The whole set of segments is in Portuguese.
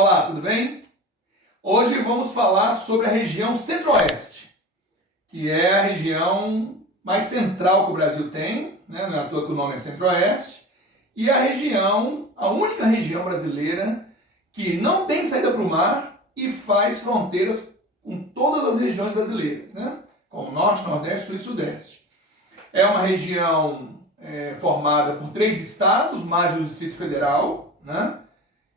Olá, tudo bem? Hoje vamos falar sobre a região Centro-Oeste, que é a região mais central que o Brasil tem, né? Não é à toa que o nome é Centro-Oeste, e a única região brasileira que não tem saída para o mar e faz fronteiras com todas as regiões brasileiras, né? Com o Norte, Nordeste, Sul e Sudeste. É uma região formada por 3 estados, mais o Distrito Federal, né?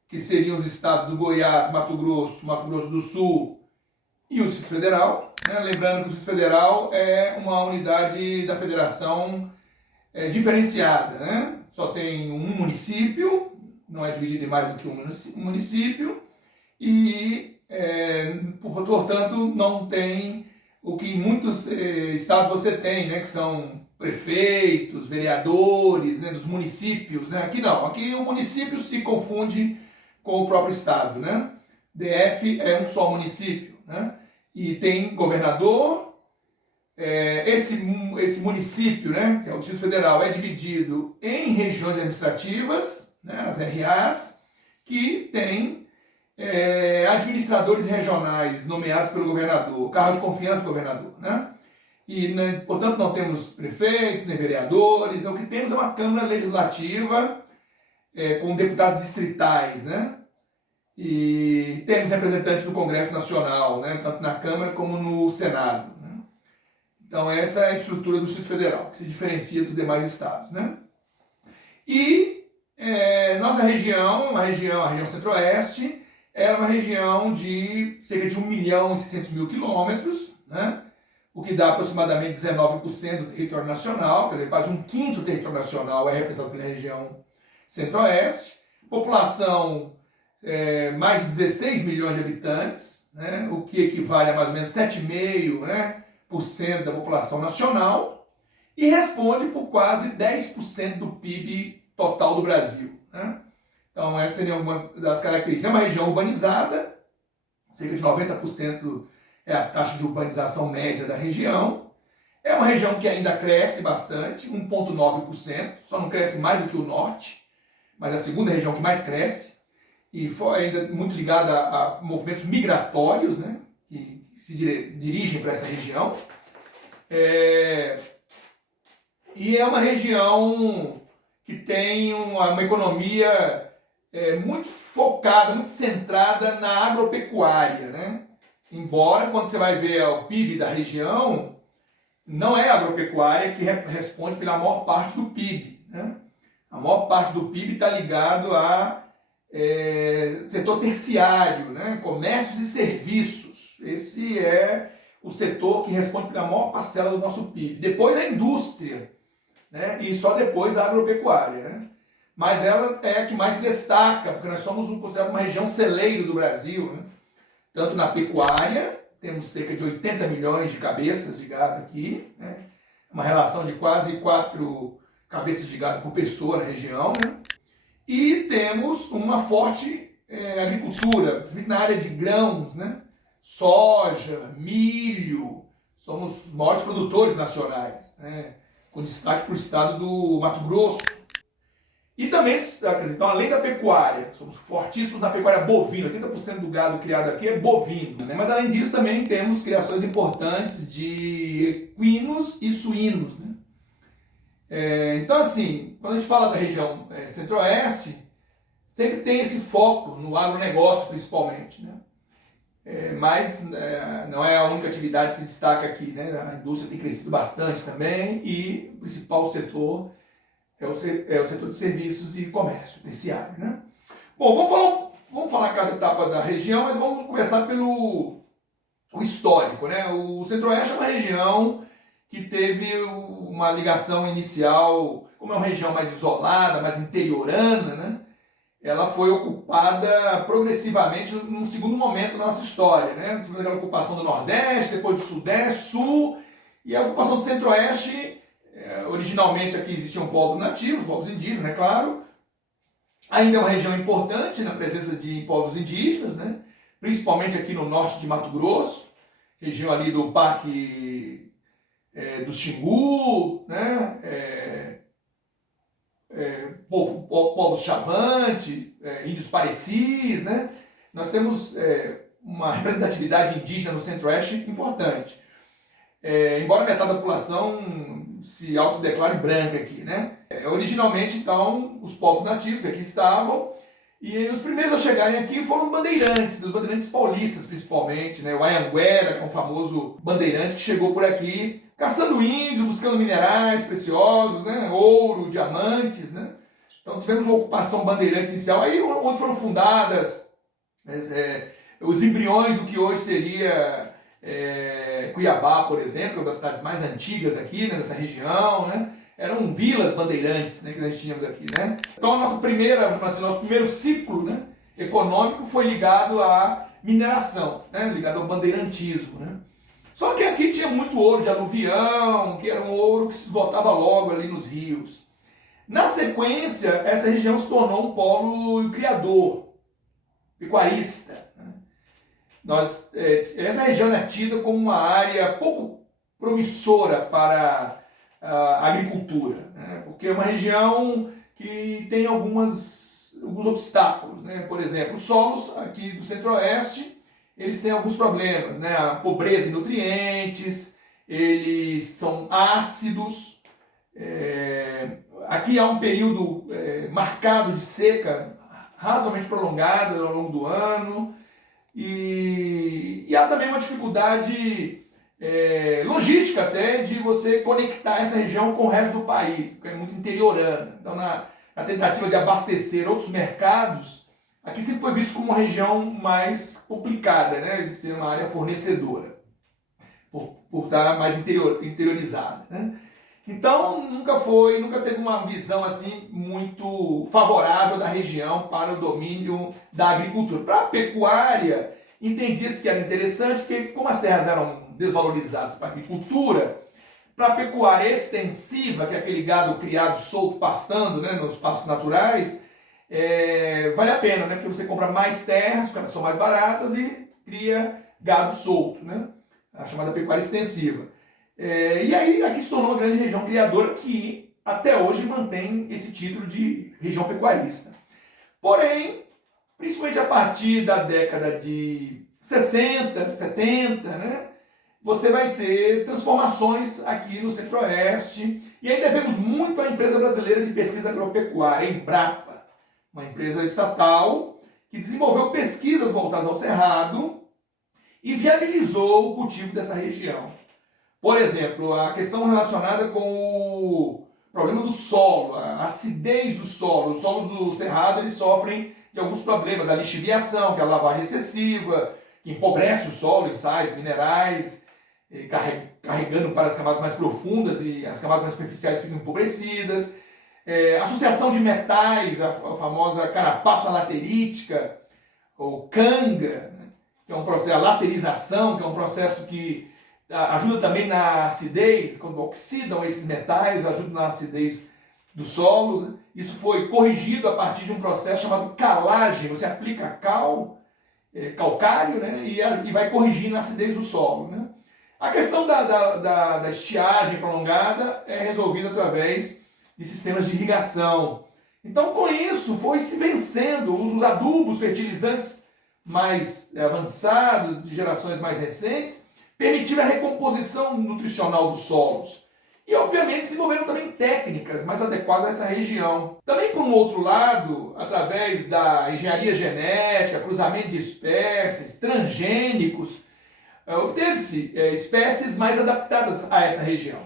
Que seriam os estados do Goiás, Mato Grosso do Sul e o Distrito Federal. Né? Lembrando que o Distrito Federal é uma unidade da federação diferenciada. Né? Só tem um município, não é dividido em mais do que um município, e, portanto, não tem o que em muitos estados você tem, né? Que são prefeitos, vereadores, né? Dos municípios. Né? Aqui não, aqui o município se confunde com o próprio estado, né? DF é um só município, né? E tem governador. Esse município, né, que é o Distrito Federal, é dividido em regiões administrativas, né, as RAs, que tem administradores regionais nomeados pelo governador, cargo de confiança do governador, né? E, né, portanto, não temos prefeitos, nem vereadores. O que temos é uma Câmara Legislativa com deputados distritais, né? E temos representantes do Congresso Nacional, né? Tanto na Câmara como no Senado. Né? Então essa é a estrutura do Distrito Federal, que se diferencia dos demais estados, né? E nossa região, a região Centro-Oeste, é uma região de cerca de 1.600.000 quilômetros, né? O que dá aproximadamente 19% do território nacional, quer dizer, quase 1/5 do território nacional é representado pela região Centro-Oeste, população mais de 16 milhões de habitantes, né, o que equivale a mais ou menos 7,5%, né, da população nacional, e responde por quase 10% do PIB total do Brasil. Né? Então essas seriam algumas das características. É uma região urbanizada, cerca de 90% é a taxa de urbanização média da região. É uma região que ainda cresce bastante, 1,9%, só não cresce mais do que o norte, mas é a segunda região que mais cresce, e foi ainda muito ligada a movimentos migratórios, né, que se dirigem para essa região. E é uma região que tem uma economia muito focada, muito centrada na agropecuária. Né? Embora, quando você vai ver o PIB da região, não é a agropecuária que responde pela maior parte do PIB. Né? A maior parte do PIB está ligado a setor terciário, né? Comércios e serviços. Esse é o setor que responde pela maior parcela do nosso PIB. Depois a indústria, né? E só depois a agropecuária. Né? Mas ela é a que mais se destaca, porque nós somos considerados uma região celeiro do Brasil. Né? Tanto na pecuária, temos cerca de 80 milhões de cabeças de gado aqui, né? Uma relação de quase 4 cabeças de gado por pessoa na região, né? E temos uma forte agricultura, na área de grãos, né? Soja, milho, somos os maiores produtores nacionais, né? Com destaque para o estado do Mato Grosso. E também, então, além da pecuária, somos fortíssimos na pecuária bovina, 80% do gado criado aqui é bovino. Né? Mas além disso também temos criações importantes de equinos e suínos. Né? Então, assim, quando a gente fala da região Centro-Oeste, sempre tem esse foco no agronegócio, principalmente. Né? Mas não é a única atividade que se destaca aqui. Né? A indústria tem crescido bastante também e o principal setor é o setor de serviços e comércio, terciário. Né? Bom, vamos falar cada etapa da região, mas vamos começar pelo histórico. Né? O Centro-Oeste é uma região que teve uma ligação inicial, como é uma região mais isolada, mais interiorana, né? Ela foi ocupada progressivamente num segundo momento da nossa história. Né? Tivemos aquela ocupação do Nordeste, depois do Sudeste, Sul, e a ocupação do Centro-Oeste, originalmente aqui existiam povos nativos, povos indígenas, é claro. Ainda é uma região importante na presença de povos indígenas, né? Principalmente aqui no norte de Mato Grosso, região ali do Parque do Xingu, né? Povos Chavante, índios parecis, né? nós temos uma representatividade indígena no Centro-Oeste importante. Embora metade da população se autodeclare branca aqui, né? Originalmente, então, os povos nativos aqui estavam, e os primeiros a chegarem aqui foram bandeirantes, os bandeirantes paulistas principalmente, né? O Anhanguera, que é um famoso bandeirante que chegou por aqui, caçando índios, buscando minerais preciosos, né? Ouro, diamantes, né? Então tivemos uma ocupação bandeirante inicial, aí onde foram fundadas os embriões do que hoje seria Cuiabá, por exemplo, que é uma das cidades mais antigas aqui, né, nessa região, né? Eram vilas bandeirantes, né, que nós tínhamos aqui, né? Então nosso primeiro ciclo, né, econômico foi ligado à mineração, né, ligado ao bandeirantismo, né? Só que aqui tinha muito ouro de aluvião, que era um ouro que se esgotava logo ali nos rios. Na sequência, essa região se tornou um polo criador, pecuarista, né? Essa região é tida como uma área pouco promissora para a agricultura, né? Porque é uma região que tem alguns obstáculos, né? Por exemplo, os solos aqui do Centro-Oeste, eles têm alguns problemas, né? A pobreza em nutrientes, eles são ácidos, aqui há um período marcado de seca razoavelmente prolongada ao longo do ano, e há também uma dificuldade logística até de você conectar essa região com o resto do país, porque é muito interiorana. Então, na tentativa de abastecer outros mercados, aqui sempre foi visto como uma região mais complicada, né, de ser uma área fornecedora, por estar mais interiorizada, né? Então nunca teve uma visão assim muito favorável da região para o domínio da agricultura. Para a pecuária, entendia-se que era interessante, porque como as terras eram desvalorizadas para a agricultura, para a pecuária extensiva, que é aquele gado criado solto pastando, né, nos pastos naturais, vale a pena, né, porque você compra mais terras, porque elas são mais baratas, e cria gado solto, né, a chamada pecuária extensiva. E aí aqui se tornou uma grande região criadora que até hoje mantém esse título de região pecuarista. Porém, principalmente a partir da década de 60, 70, né, você vai ter transformações aqui no Centro-Oeste, e aí devemos muito à Empresa Brasileira de Pesquisa Agropecuária, Embrapa, uma empresa estatal que desenvolveu pesquisas voltadas ao cerrado e viabilizou o cultivo dessa região. Por exemplo, a questão relacionada com o problema do solo, a acidez do solo. Os solos do cerrado eles sofrem de alguns problemas, a lixiviação, que é a lavagem excessiva, que empobrece o solo em sais, minerais, carregando para as camadas mais profundas, e as camadas mais superficiais ficam empobrecidas. Associação de metais, a famosa carapaça laterítica, ou canga, né, que é um processo, a laterização, que é um processo que ajuda também na acidez, quando oxidam esses metais, ajuda na acidez dos solos, né? Isso foi corrigido a partir de um processo chamado calagem. Você aplica calcário, né? e vai corrigindo a acidez do solo, né? A questão da estiagem prolongada é resolvida através de sistemas de irrigação. Então, com isso, foi se vencendo os adubos, fertilizantes mais avançados, de gerações mais recentes, permitiram a recomposição nutricional dos solos. E, obviamente, desenvolveram também técnicas mais adequadas a essa região. Também, por um outro lado, através da engenharia genética, cruzamento de espécies, transgênicos, obteve-se espécies mais adaptadas a essa região,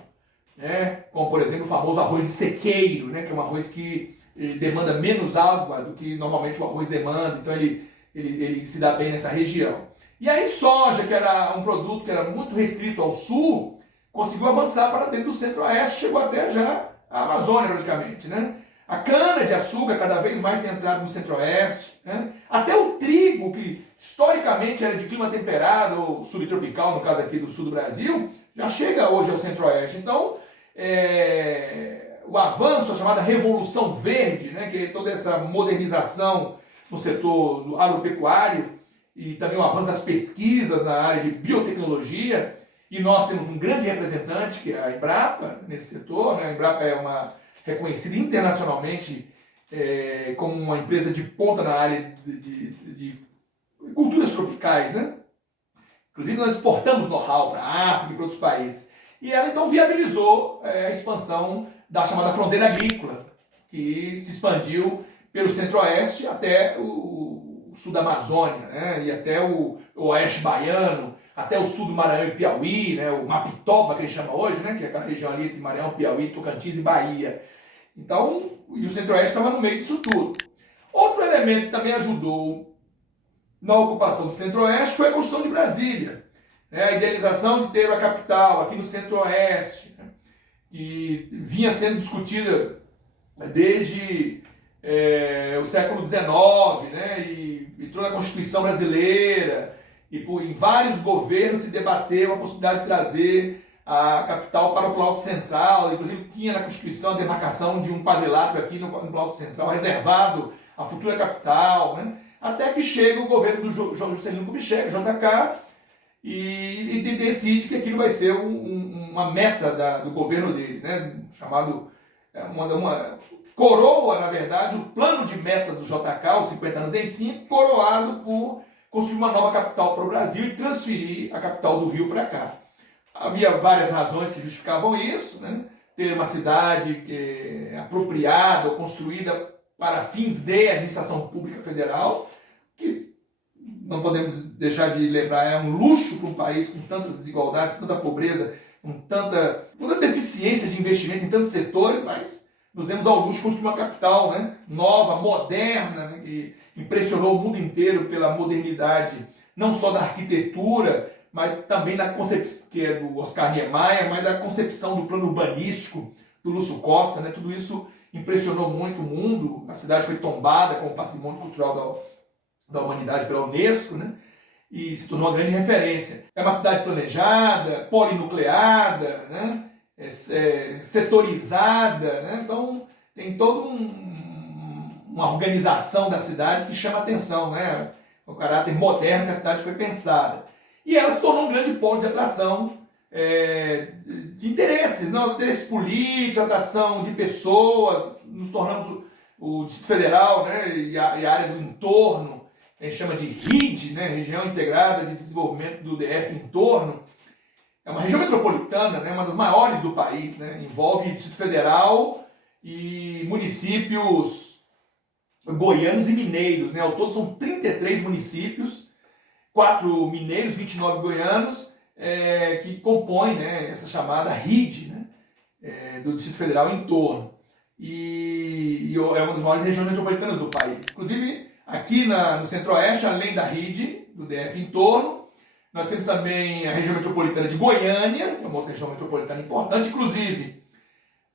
né? Como, por exemplo, o famoso arroz de sequeiro, né? Que é um arroz que demanda menos água do que normalmente o arroz demanda, então ele se dá bem nessa região. E aí soja, que era um produto que era muito restrito ao sul, conseguiu avançar para dentro do Centro-Oeste, chegou até já a Amazônia praticamente, né? A cana-de-açúcar cada vez mais tem entrado no Centro-Oeste, né? Até o trigo, que historicamente era de clima temperado ou subtropical, no caso aqui do sul do Brasil, já chega hoje ao Centro-Oeste. Então, o avanço, a chamada Revolução Verde, né, que é toda essa modernização no setor do agropecuário, e também o avanço das pesquisas na área de biotecnologia, e nós temos um grande representante, que é a Embrapa, nesse setor, né? A Embrapa é reconhecida internacionalmente como uma empresa de ponta na área de culturas tropicais, né? Inclusive nós exportamos know-how para a África e para outros países. E ela então viabilizou a expansão da chamada fronteira agrícola, que se expandiu pelo centro-oeste até o sul da Amazônia, né? E até o oeste baiano, até o sul do Maranhão e Piauí, né? O Mapitoba, que a gente chama hoje, né? Que é aquela região ali entre Maranhão, Piauí, Tocantins e Bahia. Então, e o centro-oeste estava no meio disso tudo. Outro elemento que também ajudou na ocupação do centro-oeste foi a construção de Brasília, né? A idealização de ter a capital aqui no centro-oeste, né? Que vinha sendo discutida desde o século XIX, né? E entrou na Constituição brasileira, e em vários governos se debateu a possibilidade de trazer a capital para o Planalto Central. Inclusive tinha na Constituição a demarcação de um quadrilátero aqui no Planalto Central, reservado à futura capital, né? Até que chega o governo do João Juscelino Kubitschek, JK, e decide que aquilo vai ser uma meta do governo dele, né? Chamado, uma coroa, na verdade, o plano de metas do JK, os 50 anos em 5, coroado por construir uma nova capital para o Brasil e transferir a capital do Rio para cá. Havia várias razões que justificavam isso, né? Ter uma cidade apropriada ou construída para fins de administração pública federal, que não podemos deixar de lembrar, é um luxo para um país com tantas desigualdades, tanta pobreza, com tanta deficiência de investimento em tantos setores, mas nos demos ao luxo de construir uma capital, né? Nova, moderna, né? Que impressionou o mundo inteiro pela modernidade, não só da arquitetura, mas também da concepção, que é do Oscar Niemeyer, mas da concepção do plano urbanístico do Lúcio Costa, né? Tudo isso impressionou muito o mundo. A cidade foi tombada como patrimônio cultural da humanidade pela Unesco, né? E se tornou uma grande referência. É uma cidade planejada, polinucleada, né? Setorizada, né? Então tem toda uma organização da cidade que chama a atenção, né? O caráter moderno que a cidade foi pensada. E ela se tornou um grande polo de atração de interesses, não, interesses políticos, atração de pessoas. Nos tornamos o Distrito Federal, né? E a área do entorno, a gente chama de RID, né? Região Integrada de Desenvolvimento do DF Entorno. É uma região metropolitana, né? Uma das maiores do país, né? Envolve Distrito Federal e municípios goianos e mineiros, né? Ao todo são 33 municípios, 4 mineiros, 29 goianos, que compõem, né, essa chamada RID, né? Do Distrito Federal em torno. E é uma das maiores regiões metropolitanas do país. Inclusive, aqui no Centro-Oeste, além da RID, do DF em torno, nós temos também a região metropolitana de Goiânia, que é uma outra região metropolitana importante, inclusive,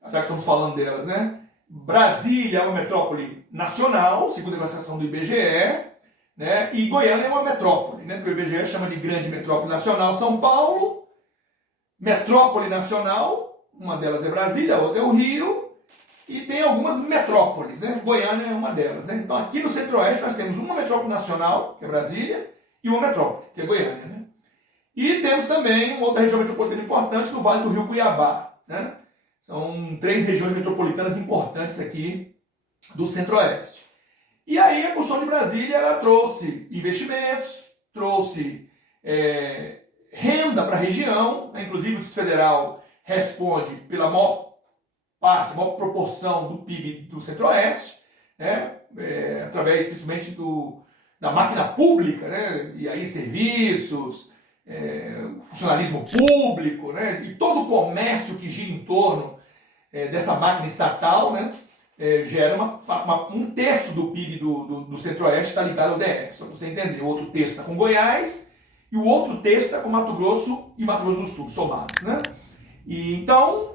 já que estamos falando delas, né? Brasília é uma metrópole nacional, segundo a classificação do IBGE, né? E Goiânia é uma metrópole, né? Porque o IBGE chama de grande metrópole nacional São Paulo, metrópole nacional, uma delas é Brasília, a outra é o Rio, e tem algumas metrópoles, né? Goiânia é uma delas, né? Então aqui no Centro-Oeste nós temos uma metrópole nacional, que é Brasília, e uma metrópole, que é Goiânia, né? E temos também uma outra região metropolitana importante no Vale do Rio Cuiabá, né? São 3 regiões metropolitanas importantes aqui do Centro-Oeste. E aí a construção de Brasília ela trouxe investimentos, trouxe renda para a região, né? Inclusive o Distrito Federal responde pela maior proporção do PIB do Centro-Oeste, né? Através principalmente da máquina pública, né? E aí serviços, funcionalismo público, né? E todo o comércio que gira em torno dessa máquina estatal, né? Gera um terço do PIB do Centro-Oeste está ligado ao DF, só para você entender. O outro terço está com Goiás e o outro terço está com Mato Grosso e Mato Grosso do Sul, somados, né? E então,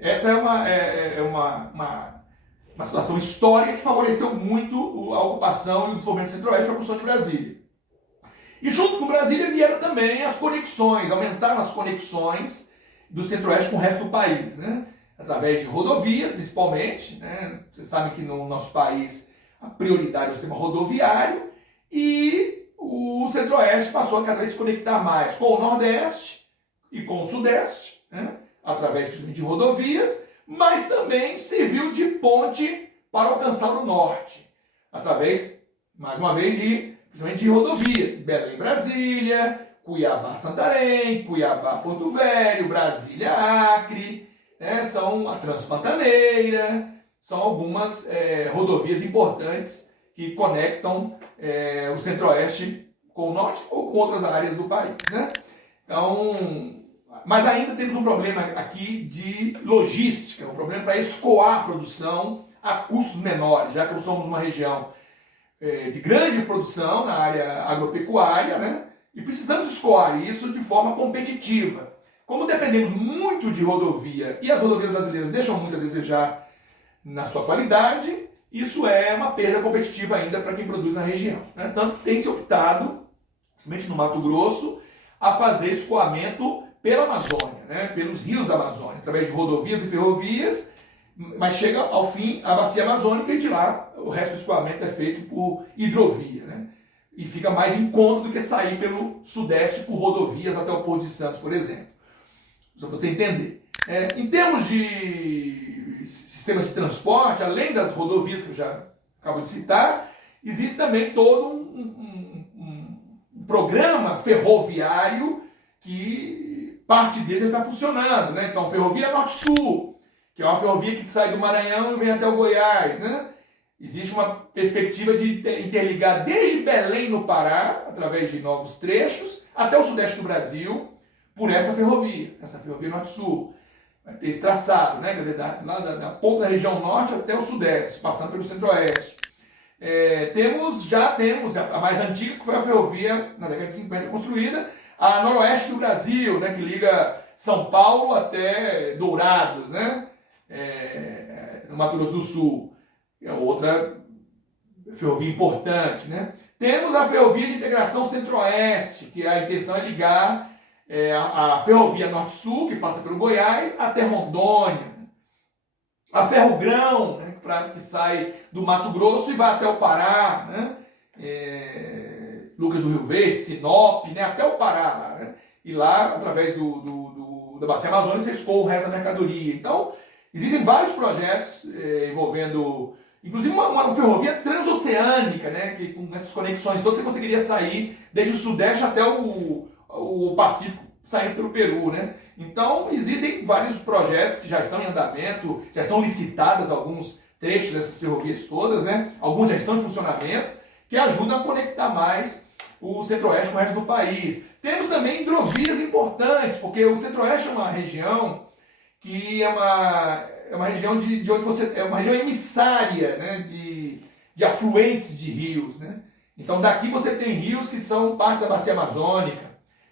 essa é uma situação histórica que favoreceu muito a ocupação e o desenvolvimento do Centro-Oeste para a construção de Brasília. E junto com Brasília vieram também as conexões, aumentaram as conexões do Centro-Oeste com o resto do país, né? Através de rodovias, principalmente, né? Vocês sabem que no nosso país a prioridade é o sistema rodoviário e o Centro-Oeste passou a cada vez se conectar mais com o Nordeste e com o Sudeste, né? Através principalmente de rodovias, mas também serviu de ponte para alcançar o Norte, através, mais uma vez, de principalmente de rodovias, Belém-Brasília, Cuiabá-Santarém, Cuiabá-Porto Velho, Brasília-Acre, né? São a Transpantaneira, são algumas rodovias importantes que conectam o Centro-Oeste com o Norte ou com outras áreas do país, né? Então, mas ainda temos um problema aqui de logística, um problema para escoar a produção a custos menores, já que somos uma região de grande produção na área agropecuária, né? E precisamos escoar isso de forma competitiva. Como dependemos muito de rodovia e as rodovias brasileiras deixam muito a desejar na sua qualidade, isso é uma perda competitiva ainda para quem produz na região, né? Tanto que tem se optado, principalmente no Mato Grosso, a fazer escoamento pela Amazônia, né? Pelos rios da Amazônia, através de rodovias e ferrovias, mas chega ao fim a bacia amazônica e de lá o resto do escoamento é feito por hidrovia, né? E fica mais em conta do que sair pelo sudeste por rodovias até o Porto de Santos, por exemplo. Só para você entender. Em termos de sistemas de transporte, além das rodovias que eu já acabo de citar, existe também todo um programa ferroviário que parte dele já está funcionando, né? Então, Ferrovia Norte-Sul, que é uma ferrovia que sai do Maranhão e vem até o Goiás, né? Existe uma perspectiva de interligar desde Belém, no Pará, através de novos trechos, até o sudeste do Brasil, por essa ferrovia Norte-Sul. Vai ter esse traçado, né? Quer dizer, da ponta da região norte até o sudeste, passando pelo centro-oeste. Já temos a mais antiga, que foi a ferrovia, na década de 50, construída, a noroeste do Brasil, né? Que liga São Paulo até Dourados, né? No Mato Grosso do Sul. É outra ferrovia importante, né? Temos a ferrovia de integração centro-oeste, que a intenção é ligar a ferrovia norte-sul, que passa pelo Goiás, até Rondônia. A Ferrogrão, né, que sai do Mato Grosso e vai até o Pará, né? Lucas do Rio Verde, Sinop, né, até o Pará. Lá, né? E lá, através da Bacia Amazônica, você escoa o resto da mercadoria. Então, existem vários projetos envolvendo... Inclusive uma ferrovia transoceânica, né? Que com essas conexões todas você conseguiria sair desde o sudeste até o Pacífico, saindo pelo Peru, né? Então existem vários projetos que já estão em andamento, já estão licitados alguns trechos dessas ferrovias todas, né? Alguns já estão em funcionamento, que ajudam a conectar mais o centro-oeste com o resto do país. Temos também hidrovias importantes, porque o centro-oeste é uma região que é uma região de onde você é uma região emissária, né, de afluentes de rios, né? Então daqui você tem rios que são parte da bacia amazônica,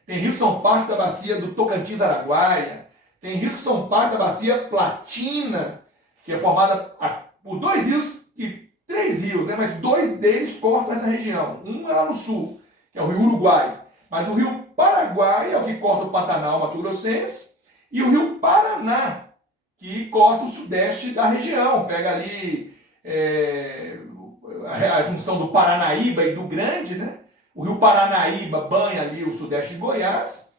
tem rios que são parte da bacia do Tocantins-Araguaia, tem rios que são parte da bacia Platina, que é formada por três rios, né? Mas dois deles cortam essa região. Um é lá no sul, que é o rio Uruguai, mas o rio Paraguai é o que corta o Pantanal mato-grossense, e o rio Paraná, que corta o sudeste da região, pega ali a junção do Paranaíba e do Grande, né? O rio Paranaíba banha ali o sudeste de Goiás,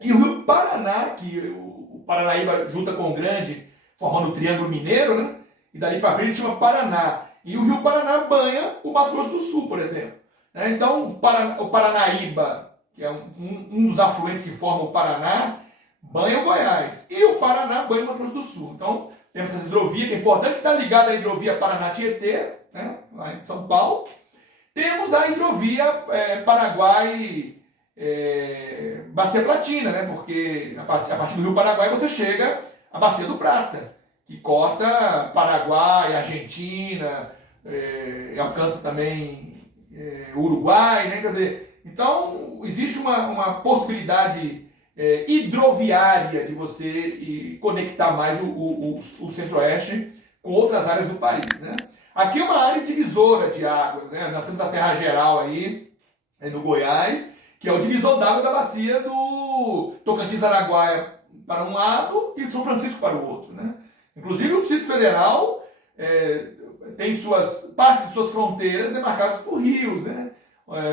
e o rio Paraná, que o Paranaíba junta com o Grande, formando o Triângulo Mineiro, né? E dali para frente chama Paraná. E o rio Paraná banha o Mato Grosso do Sul, por exemplo. Então o Paranaíba, que é um dos afluentes que formam o Paraná, banha o Goiás. E o Paraná banha o Mato Grosso do Sul. Então, temos essa hidrovia, que é importante, que está ligada à hidrovia Paraná-Tietê, né, lá em São Paulo. Temos a hidrovia Paraguai-Bacia Platina, né, porque a partir do rio Paraguai você chega à Bacia do Prata, que corta Paraguai, Argentina, alcança também Uruguai, né, quer dizer, então existe uma possibilidade hidroviária de você conectar mais o centro-oeste com outras áreas do país, né? Aqui é uma área divisora de águas, né? Nós temos a Serra Geral aí, no Goiás, que é o divisor d'água da bacia do Tocantins-Araguaia para um lado e São Francisco para o outro, né? Inclusive o Distrito Federal tem parte de suas fronteiras demarcadas por rios, né?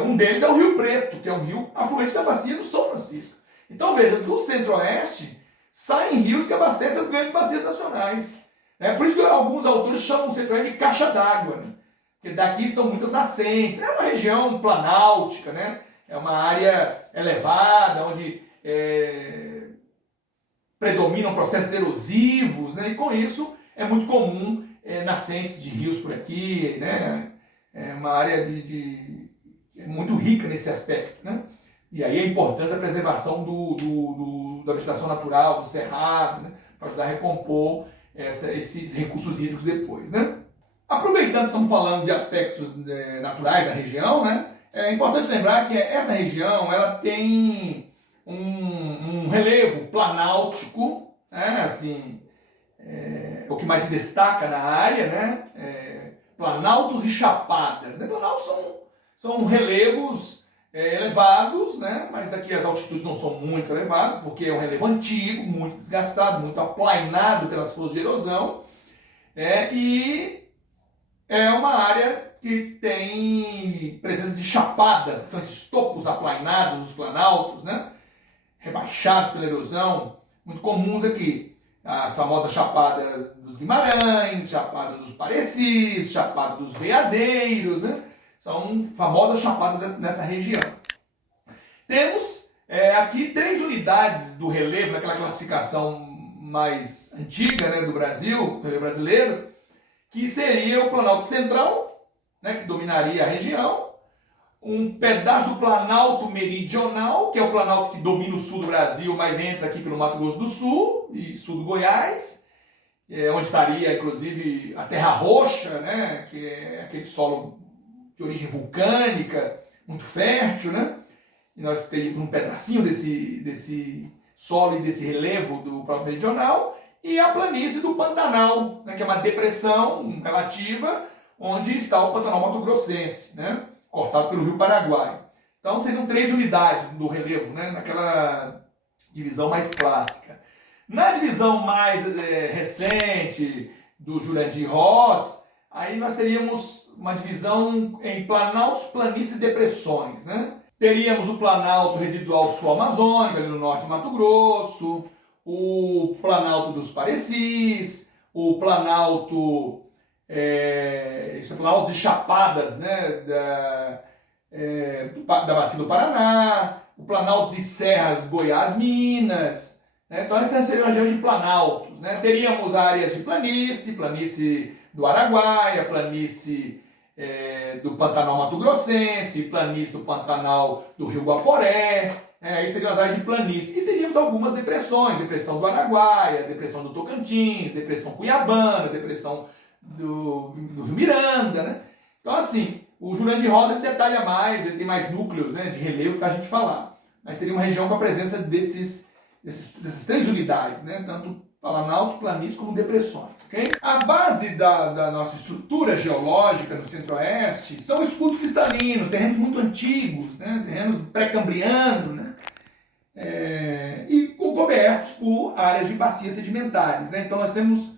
Um deles é o Rio Preto, que é um rio afluente da bacia do São Francisco. Então veja, do centro-oeste saem rios que abastecem as grandes bacias nacionais. Por isso que alguns autores chamam o centro-oeste de caixa d'água, né? porque daqui estão muitas nascentes. É uma região planáltica, né? É uma área elevada, onde predominam processos erosivos, né? E com isso é muito comum nascentes de rios por aqui, né? É uma área muito rica nesse aspecto, né? E aí é importante a preservação da vegetação natural, do cerrado, né? Para ajudar a recompor esses recursos hídricos depois, né? Aproveitando que estamos falando de aspectos naturais da região, né? É importante lembrar que essa região ela tem um relevo planáltico, né? Assim, o que mais se destaca na área, né? Planaltos e chapadas. Né? Planaltos são relevos elevados, né? Mas aqui as altitudes não são muito elevadas, porque é um relevo antigo, muito desgastado, muito aplainado pelas forças de erosão, e é uma área que tem presença de chapadas, que são esses topos aplainados, os planaltos, né? Rebaixados pela erosão, muito comuns aqui. As famosas chapadas dos Guimarães, chapadas dos Parecis, chapada dos Veadeiros, né? São famosas chapadas nessa região. Temos aqui 3 unidades do relevo, naquela classificação mais antiga, né, do Brasil, do relevo brasileiro, que seria o Planalto Central, né, que dominaria a região, um pedaço do Planalto Meridional, que é o Planalto que domina o sul do Brasil, mas entra aqui pelo Mato Grosso do Sul e sul do Goiás, onde estaria, inclusive, a Terra Roxa, né, que é aquele solo de origem vulcânica, muito fértil, né? E nós teríamos um pedacinho desse solo e desse relevo do Planalto Meridional, e a planície do Pantanal, né, que é uma depressão relativa, onde está o Pantanal Mato Grossense, né, cortado pelo Rio Paraguai. Então seriam 3 unidades do relevo, né, naquela divisão mais clássica. Na divisão mais recente do Jurandir Ross, aí nós teríamos uma divisão em planaltos, planícies e depressões, né? Teríamos o Planalto Residual Sul-Amazônico, ali no norte de Mato Grosso, o Planalto dos Parecis, o Planalto, Planaltos e Chapadas, né, da Bacia do Paraná, o Planaltos e Serras Goiás, Minas, né? Então essa seria uma região de planaltos, né? Teríamos áreas de planície do Araguaia, planície do Pantanal Mato Grossense, planície do Pantanal do Rio Guaporé, aí seriam as áreas de planície. E teríamos algumas depressões, depressão do Araguaia, depressão do Tocantins, depressão Cuiabana, depressão do Rio Miranda, né? Então assim, o Jurandir Ross ele detalha mais, ele tem mais núcleos, né, de relevo para a gente falar. Mas seria uma região com a presença dessas 3 unidades, né? Tanto planaltos, planícies como depressões. Okay? A base da nossa estrutura geológica no Centro-Oeste são escudos cristalinos, terrenos muito antigos, né? Terrenos pré-cambriano, né? E cobertos por áreas de bacias sedimentares. Né? Então nós temos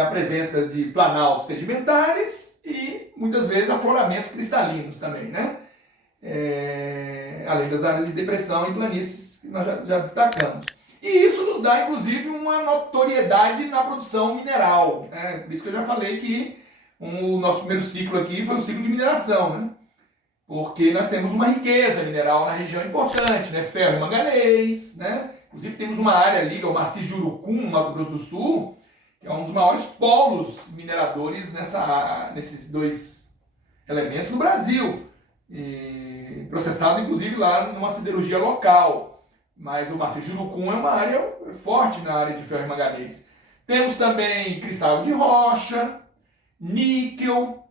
a presença de planaltos sedimentares e muitas vezes afloramentos cristalinos também, né? Além das áreas de depressão e planícies que nós já destacamos. E isso nos dá, inclusive, uma notoriedade na produção mineral. Né? Por isso que eu já falei que o nosso primeiro ciclo aqui foi o ciclo de mineração. Né? Porque nós temos uma riqueza mineral na região importante, né? Ferro e manganês. Né? Inclusive temos uma área ali, o Maciço de Urucum, no Mato Grosso do Sul, que é um dos maiores polos mineradores nesses 2 elementos no Brasil. E processado, inclusive, lá numa siderurgia local. Mas o Maciço de Urucum é uma área forte na área de ferro e manganês. Temos também cristal de rocha, níquel,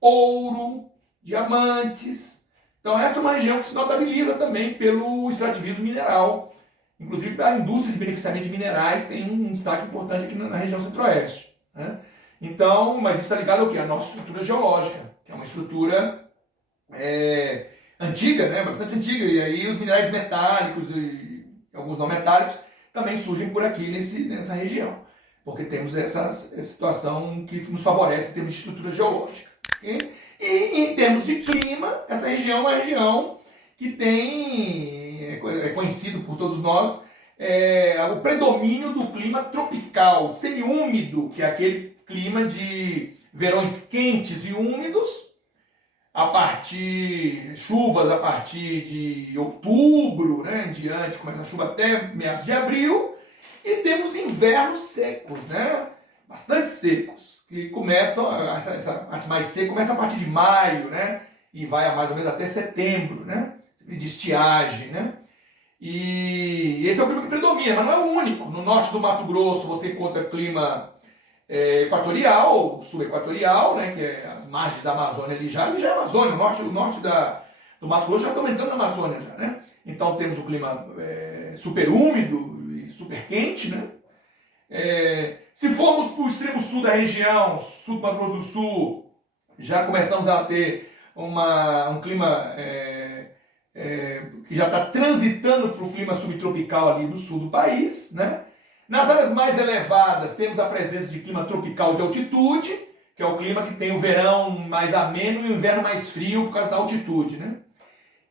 ouro, diamantes. Então essa é uma região que se notabiliza também pelo extrativismo mineral. Inclusive a indústria de beneficiamento de minerais tem um destaque importante aqui na região centro-oeste. Né? Então, mas isso está ligado ao quê? A nossa estrutura geológica, que é uma estrutura antiga, né? Bastante antiga, e aí os minerais metálicos e alguns não metálicos também surgem por aqui nessa região, porque temos essa situação que nos favorece em termos de estrutura geológica. Okay? E em termos de clima, essa região é uma região que é conhecido por todos nós, o predomínio do clima tropical, semiúmido, que é aquele clima de verões quentes e úmidos, chuvas a partir de outubro, né, em diante, começa a chuva até meados de abril, e temos invernos secos, né, bastante secos, que começam, essa parte mais seca começa a partir de maio, né, e vai a mais ou menos até setembro, né, de estiagem, né. E esse é o clima que predomina, mas não é o único. No norte do Mato Grosso você encontra clima equatorial, subequatorial, né, que é as margens da Amazônia ali já é Amazônia, o norte do Mato Grosso já estamos entrando na Amazônia já, né? Então temos o clima super úmido e super quente, né? Se formos para o extremo sul da região, sul do Mato Grosso do Sul, já começamos a ter um clima que já está transitando para o clima subtropical ali do sul do país, né? Nas áreas mais elevadas temos a presença de clima tropical de altitude, que é o clima que tem o verão mais ameno e o inverno mais frio por causa da altitude, né?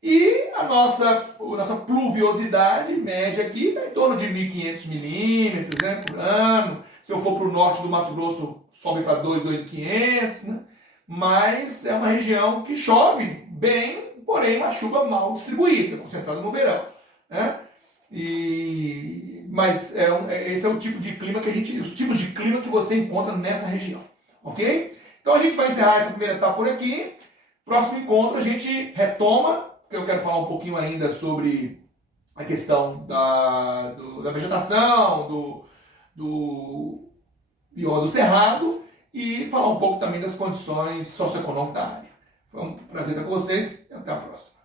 E a nossa pluviosidade média aqui está em torno de 1.500 milímetros, né, por ano. Se eu for para o norte do Mato Grosso, sobe para 2.500, né? Mas é uma região que chove bem, porém uma chuva mal distribuída, concentrada no verão, né? Mas esse é o tipo de clima os tipos de clima que você encontra nessa região, ok? Então a gente vai encerrar essa primeira etapa por aqui. Próximo encontro a gente retoma, porque eu quero falar um pouquinho ainda sobre a questão da vegetação, do bioma do cerrado e falar um pouco também das condições socioeconômicas da área. Foi um prazer estar com vocês e até a próxima.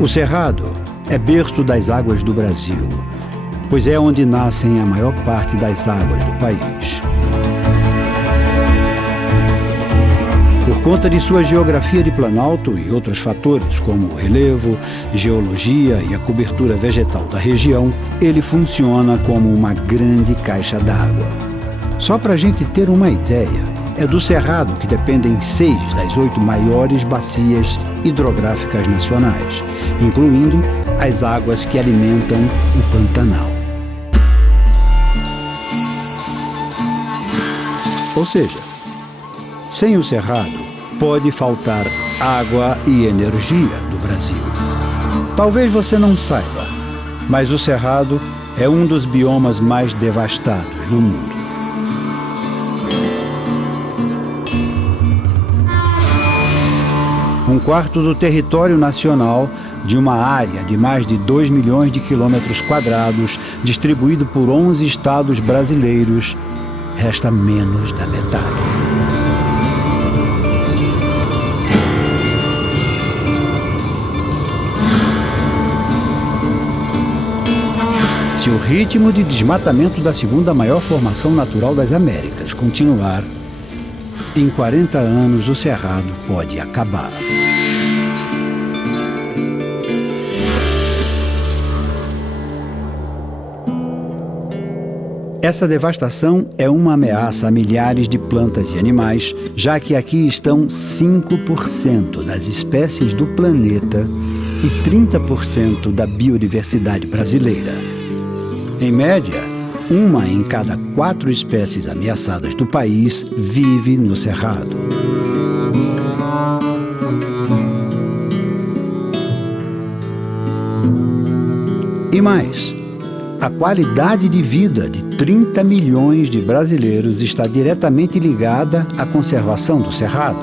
O Cerrado é berço das águas do Brasil, pois é onde nascem a maior parte das águas do país. Por conta de sua geografia de planalto e outros fatores, como o relevo, geologia e a cobertura vegetal da região, ele funciona como uma grande caixa d'água. Só para a gente ter uma ideia, é do Cerrado que dependem 6 das 8 maiores bacias hidrográficas nacionais, incluindo as águas que alimentam o Pantanal. Ou seja, sem o Cerrado, pode faltar água e energia no Brasil. Talvez você não saiba, mas o Cerrado é um dos biomas mais devastados do mundo. Um quarto do território nacional de uma área de mais de 2 milhões de quilômetros quadrados, distribuído por 11 estados brasileiros, resta menos da metade. Se o ritmo de desmatamento da segunda maior formação natural das Américas continuar, em 40 anos o Cerrado pode acabar. Essa devastação é uma ameaça a milhares de plantas e animais, já que aqui estão 5% das espécies do planeta e 30% da biodiversidade brasileira. Em média, 1 em cada 4 espécies ameaçadas do país vive no Cerrado. E mais, a qualidade de vida de 30 milhões de brasileiros está diretamente ligada à conservação do Cerrado.